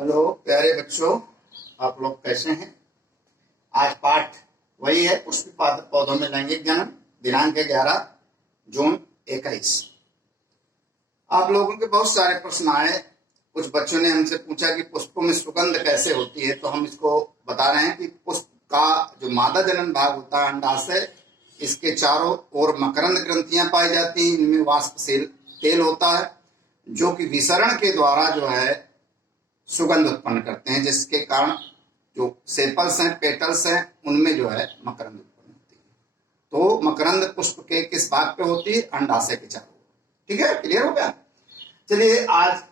Hello प्यारे बच्चों, आप लोग कैसे हैं। आज पाठ वही है, पुष्पी पौधों में लैंगिक जनन, दिनांक 11 जून 21। आप लोगों के बहुत सारे प्रश्न आए। कुछ बच्चों ने हमसे पूछा कि पुष्पों में सुगंध कैसे होती है, तो हम इसको बता रहे हैं कि पुष्प का जो मादा जनन भाग होता है, अंडाशय, इसके चारों ओर मकरंद ग्रंथियां पाई जाती हैं। इनमें वाष्पशील तेल होता है जो कि विसरण के द्वारा जो है सुगंध उत्पन्न करते हैं, जिसके कारण जो सेपल्स हैं, पेटल्स हैं, उनमें जो है मकरंद उत्पन्न होती है। तो मकरंद पुष्प के किस भाग पे होती है? अंडाशय के चारों ओर। ठीक है, क्लियर हो गया। चलिए, आज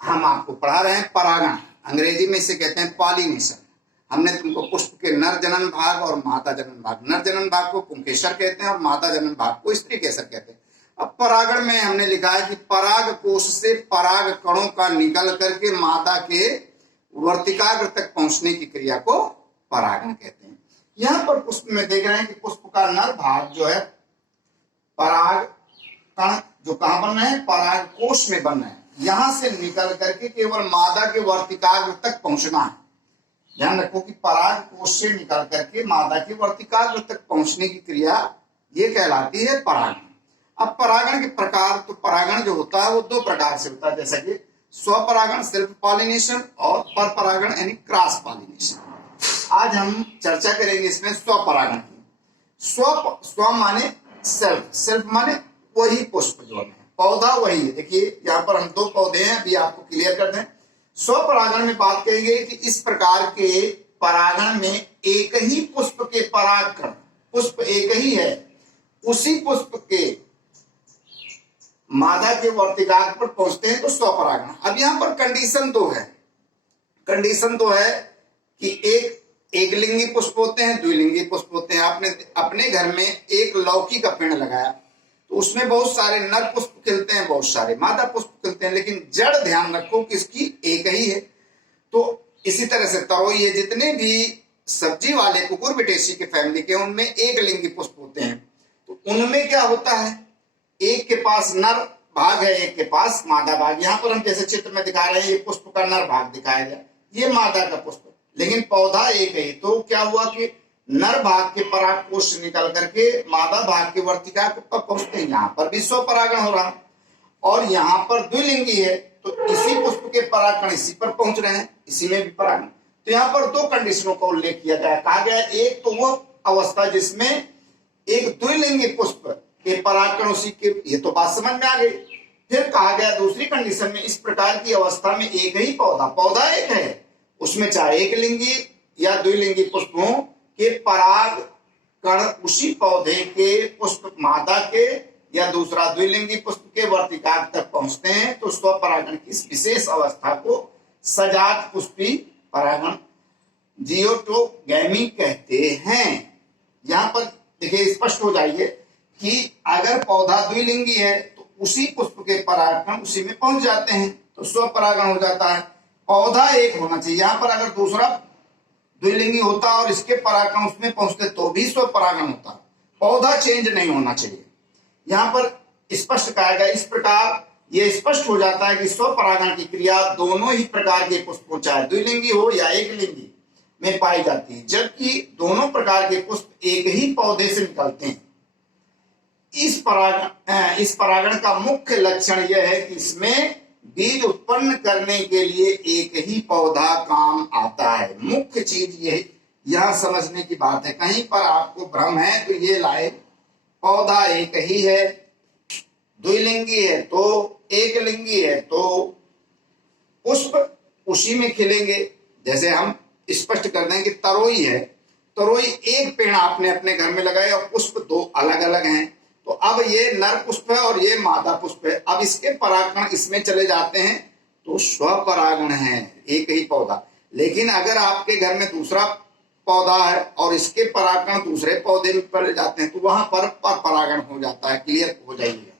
हम आपको पढ़ा रहे हैं परागण। अंग्रेजी में इसे कहते हैं पॉलिनेशन। हमने तुमको पुष्प के नर जनन भाग और मादा जनन भाग, नर जनन भाग को पुंकेसर कहते हैं और मादा जनन भाग को स्त्री केसर कहते हैं। अब परागण में हमने लिखा है कि पराग कोश से पराग कणों का निकल करके मादा के वर्तिकाग्र तक पहुंचने की क्रिया को परागण कहते हैं। यहाँ पर पुष्प में देख रहे हैं कि पुष्प का नर भाग जो है पराग कण जो कहाँ बन रहे हैं? पराग कोश में बन रहे हैं। यहां से निकल करके केवल मादा के वर्तिकाग्र तक पहुंचना है। ध्यान रखो कि पराग कोश से निकल करके मादा के वर्तिकाग्र तक पहुंचने की क्रिया ये कहलाती है परागण। अब परागण के प्रकार, तो परागण जो होता है वो दो प्रकार से होता है, जैसा कि स्वपरागण सेल्फ पॉलिनेशन और परपरागण यानी क्रॉस पॉलिनेशन। आज हम चर्चा करेंगे इसमें स्वपरागण की। स्व माने सेल्फ, सेल्फ माने वही पुष्प जो है, पौधा वही है। देखिए यहाँ पर हम दो पौधे हैं, अभी आपको क्लियर कर दें। स्वपरागण में बात कही गई कि इस प्रकार के परागण में एक ही पुष्प के परागकण, पुष्प एक ही है, उसी पुष्प के मादा के वर्तिकाग्र पर पहुंचते हैं, तो स्वपरागण। अब यहां पर कंडीशन दो है। कंडीशन तो है कि एक लिंगी पुष्प होते हैं, द्विलिंगी पुष्प होते हैं। आपने अपने घर में एक लौकी का पेड़ लगाया तो उसमें बहुत सारे नर पुष्प खिलते हैं, बहुत सारे मादा पुष्प खिलते हैं, लेकिन जड़ ध्यान रखो कि इसकी एक ही है। तो इसी तरह से तरोई है, जितने भी सब्जी वाले कुकुरबिटेसी के फैमिली के, उनमें एक लिंगी पुष्प होते हैं। तो उनमें क्या होता है, एक के पास नर भाग है, एक के पास मादा भाग। यहाँ पर हम जैसे चित्र में दिखा रहे हैं, ये पुष्प का नर भाग दिखाया गया, ये मादा का पुष्प, लेकिन पौधा एक है। तो क्या हुआ कि नर भाग के परागकोश से निकल करके मादा भाग के वर्तिका पर पहुंचते हैं। यहाँ पर भी स्वपरागण हो रहा, और यहाँ पर द्विलिंगी है तो इसी पुष्प के परागकण इसी पर पहुंच रहे हैं, इसी में भी परागण। तो यहाँ पर दो कंडीशनों का उल्लेख किया गया। कहा गया एक तो वो अवस्था जिसमें एक द्विलिंगी पुष्प के परागकण उसी के, ये तो बात समझ में आ गई। फिर कहा गया दूसरी कंडीशन में, इस प्रकार की अवस्था में एक ही पौधा एक है, उसमें चाहे एक लिंगी या द्विलिंगी पुष्प हो, के पराग कण उसी पौधे के पुष्प मादा के या दूसरा द्विलिंगी पुष्प के वर्तिकाग्र तक पहुंचते हैं, तो स्वपरागण की इस विशेष अवस्था को सजात पुष्पी परागण, जियोटोगैमी कहते हैं। यहां पर देखिए, स्पष्ट हो जाइए कि अगर पौधा द्विलिंगी है तो उसी पुष्प के परागकण उसी में पहुंच जाते हैं, तो स्वपरागण हो जाता है। पौधा एक होना चाहिए। यहाँ पर अगर दूसरा द्विलिंगी होता और इसके परागकण उसमें पहुंचते तो भी स्वपरागण होता, पौधा चेंज नहीं होना चाहिए। यहाँ पर स्पष्ट कहा गया। इस प्रकार ये स्पष्ट हो जाता है कि स्वपरागण की क्रिया दोनों ही प्रकार के पुष्पों, चाहे द्विलिंगी हो या एक लिंगी, में पाई जाती है, जबकि दोनों प्रकार के पुष्प एक ही पौधे से निकलते हैं। इस परागण का मुख्य लक्षण यह है कि इसमें बीज उत्पन्न करने के लिए एक ही पौधा काम आता है। मुख्य चीज ये यहां समझने की बात है। कहीं पर आपको भ्रम है तो ये लाए, पौधा एक ही है, द्विलिंगी है तो, एक लिंगी है तो पुष्प उसी में खिलेंगे। जैसे हम स्पष्ट कर दें कि तरोई है, तरोई एक पेड़ आपने अपने घर में लगाए और पुष्प दो अलग अलग हैं, तो अब ये नर पुष्प है और ये मादा पुष्प है। अब इसके परागकण इसमें चले जाते हैं तो स्वपरागण है, एक ही पौधा। लेकिन अगर आपके घर में दूसरा पौधा है और इसके परागकण दूसरे पौधे में चले जाते हैं तो वहां पर परपरागण हो जाता है। क्लियर हो जाइए।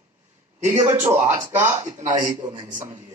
ठीक है बच्चों, आज का इतना ही, तो नहीं समझिए।